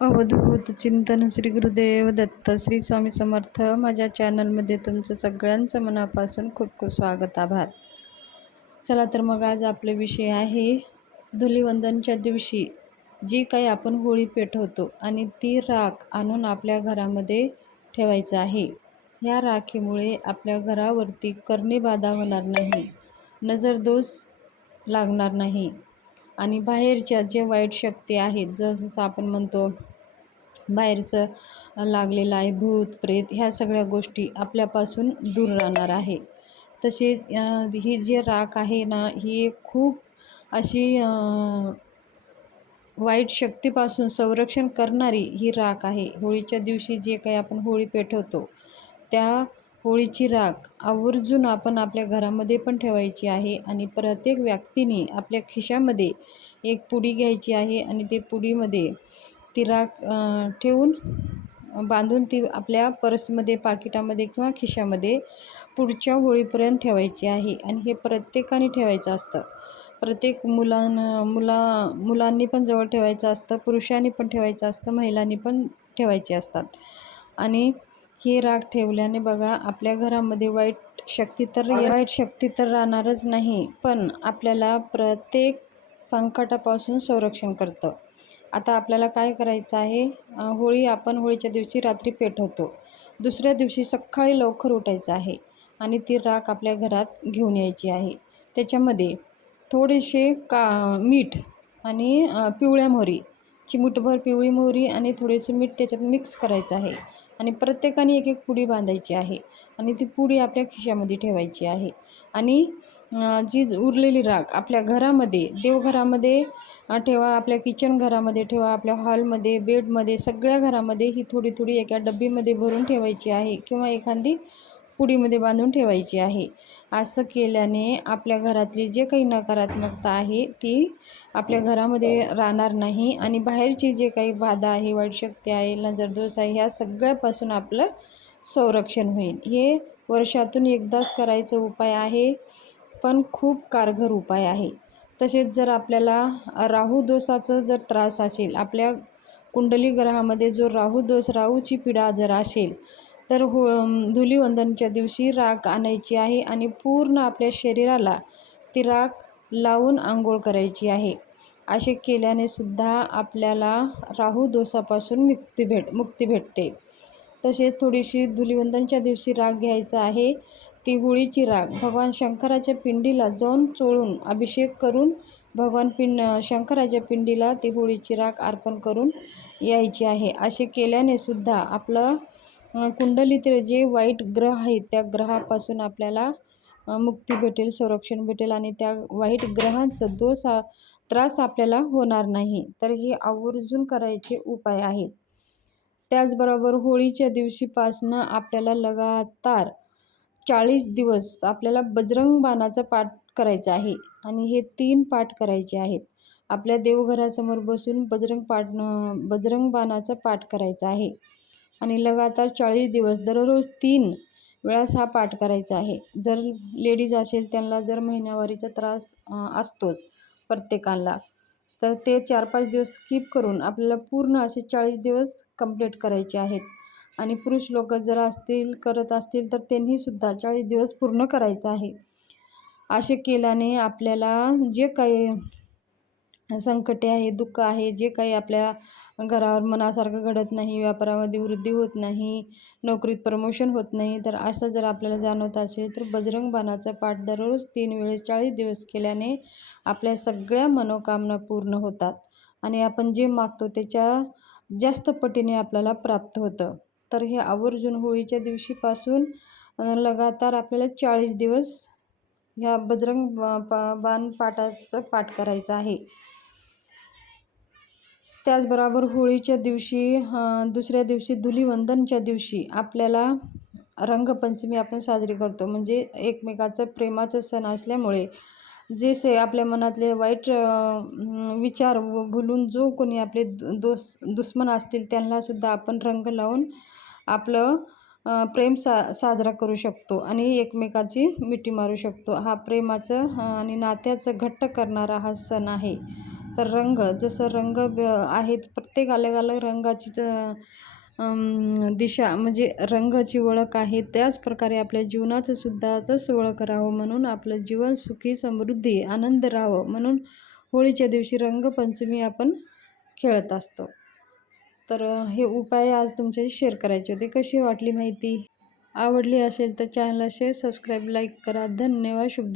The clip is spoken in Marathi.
अवधूत चिंतन श्री गुरुदेव दत्त श्री स्वामी समर्थ माझ्या चॅनलमध्ये तुमचं सगळ्यांचं मनापासून खूप खूप स्वागत आभार. चला तर मग आज आपले विषय आहे धुलीवंदनच्या दिवशी. जी काही आपण होळी पेटवतो आणि ती राख आणून आपल्या घरामध्ये ठेवायचं आहे ह्या राखीमुळे आपल्या घरावरती कर्णीबाधा होणार नाही नजरदोष लागणार नाही. आणि बाहेरच्या जे वाईट शक्ती आहेत जसं आपण म्हणतो बाहेरचं लागलेलं आहे भूत प्रेत ह्या सगळ्या गोष्टी आपल्यापासून दूर राहणार आहे. तसेच ही जी राख आहे ना ही खूप अशी वाईट शक्तीपासून संरक्षण करणारी ही राख आहे. होळीच्या दिवशी जे काही आपण होळी पेटवतो त्या होळीची राख आवर्जून आपण आपल्या घरामध्ये पण ठेवायची आहे आणि प्रत्येक व्यक्तीने आपल्या खिशामध्ये एक पुडी घ्यायची आहे आणि ते पुडीमध्ये ती राख ठेवून बांधून ती आपल्या पर्समध्ये पाकिटामध्ये किंवा खिशामध्ये पुढच्या होळीपर्यंत ठेवायची आहे आणि हे प्रत्येकाने ठेवायचं असतं. प्रत्येक मुलांना मुला मुलांनी पण जवळ ठेवायचं असतं पुरुषांनी पण ठेवायचं असतं महिलांनी पण ठेवायचे असतात. आणि ही राग ठेवल्याने बघा आपल्या घरामध्ये वाईट शक्ती तर वाईट शक्ती तर राहणारच नाही पण आपल्याला प्रत्येक संकटापासून संरक्षण करतं. आता आपल्याला काय करायचं आहे? होळी आपण होळीच्या दिवशी रात्री पेटवतो. दुसऱ्या दिवशी सकाळी लवकर उठायचं आहे आणि ती राख आपल्या घरात घेऊन यायची आहे. त्याच्यामध्ये थोडेसे का मीठ आणि पिवळ्या मोहरी चिमूटभर पिवळी मोहरी आणि थोडेसे मीठ त्याच्यात मिक्स करायचं आहे. आणि प्रत्येकाने एक एक पुडी बांधायची आहे आणि ती पुडी आपल्या खिशामध्ये ठेवायची आहे. आणि जी उरलेली राख आपल्या घरामध्ये देवघरामध्ये ठेवा आपल्या किचन घरामध्ये ठेवा आपल्या हॉलमध्ये बेडमध्ये सगळ्या घरामध्ये ही थोडी थोडी एका डब्बीमध्ये भरून ठेवायची आहे किंवा एखादी पुडीमध्ये बांधून ठेवायची आहे. असं केल्याने आपल्या घरातली जे काही नकारात्मकता आहे ती आपल्या घरामध्ये राहणार नाही आणि बाहेरची जे काही बाधा आहे वाईट शक्ती आहे नजरदोष आहे ह्या सगळ्यापासून आपलं संरक्षण होईल. हे वर्षातून एकदाच करायचं उपाय आहे पण खूप कारगर उपाय आहे. तसेच जर आपल्याला राहू दोषाचा जर त्रास असेल आपल्या कुंडली ग्रहामध्ये जो राहू दोष राहूची पीडा जर असेल तर हो धुलीवंदनच्या दिवशी राख आणायची आहे आणि पूर्ण आपल्या शरीराला ती राख लावून आंघोळ करायची आहे. असे केल्याने सुद्धा आपल्याला राहू दोषापासून मुक्ती भेट मुक्ती भेटते. तसेच थोडीशी धुलीवंदनच्या दिवशी राख घ्यायचा आहे. ती होळीची राख भगवान शंकराच्या पिंडीला जाऊन चोळून अभिषेक करून भगवान पिंड शंकराच्या पिंडीला ती होळीची राख अर्पण करून यायची आहे. असे केल्याने सुद्धा आपलं कुंडलीतील जे वाईट ग्रह आहेत त्या ग्रहापासून आपल्याला मुक्ती भेटेल संरक्षण भेटेल आणि त्या वाईट ग्रहांचा दोष त्रास आपल्याला होणार नाही. तर हे आवर्जून करायचे उपाय आहेत. त्याचबरोबर होळीच्या दिवशीपासनं आपल्याला लगातार चाळीस दिवस आपल्याला बजरंग बाणाचा पाठ करायचा आहे आणि हे तीन पाठ करायचे आहेत. आपल्या देवघरासमोर बसून बजरंग पाठ बजरंग बाणाचा पाठ करायचा आहे. आणि लगातार चाळीस दिवस दररोज तीन वेळास हा पाठ करायचा आहे. जर लेडीज असेल त्यांना जर महिन्यावारीचा त्रास असतोच प्रत्येकाला तर ते चार पाच दिवस स्किप करून आपल्याला पूर्ण असे चाळीस दिवस कंप्लीट करायचे आहेत. आणि पुरुष लोक जर असतील करत असतील तर त्यांनीसुद्धा चाळीस दिवस पूर्ण करायचं आहे. असे केल्याने आपल्याला जे काही संकटे आहे दुःख आहे जे काही आपल्या घरावर मनासारखं घडत नाही व्यापारामध्ये वृद्धी होत नाही नोकरीत प्रमोशन होत नाही तर असं जर आपल्याला जाणवत असेल तर बजरंग बाणाचा पाठ दररोज तीन वेळेस चाळीस दिवस केल्याने आपल्या सगळ्या मनोकामना पूर्ण होतात आणि आपण जे मागतो त्याच्या जास्त पटीने आपल्याला प्राप्त होतं. तर हे आवर्जून होळीच्या दिवशीपासून लगातार आपल्याला चाळीस दिवस ह्या बजरंग बा बाण पाठाचं पाठ करायचं आहे. त्याचबरोबर होळीच्या दिवशी दुसऱ्या दिवशी धुलीवंदनच्या दिवशी आपल्याला रंगपंचमी आपण साजरी करतो. म्हणजे एकमेकाचं प्रेमाचं सण असल्यामुळे जे से आपल्या मनातले वाईट विचार भुलून जो कोणी आपले दोस दुश्मन असतील त्यांनासुद्धा आपण रंग लावून आपलं प्रेम सा साजरा करू शकतो आणि एकमेकाची मिठी मारू शकतो. हा प्रेमाचं आणि नात्याचं घट्ट करणारा हा सण आहे. रंग जसं रंग ब आहेत प्रत्येक अलग अलग रंगाचीच दिशा म्हणजे रंगाची ओळख आहे. त्याच प्रकारे आपल्या जीवनाचं सुद्धा तसं ओळख राहावं म्हणून आपलं जीवन सुखी समृद्धी आनंद राहावं म्हणून होळीच्या दिवशी रंगपंचमी आपण खेळत असतो. तर हे उपाय आज तुमच्याशी शेअर करायचे होते. कशी वाटली माहिती? आवडली असेल तर चॅनलला शेअर सबस्क्राईब लाईक करा. धन्यवाद. शुभ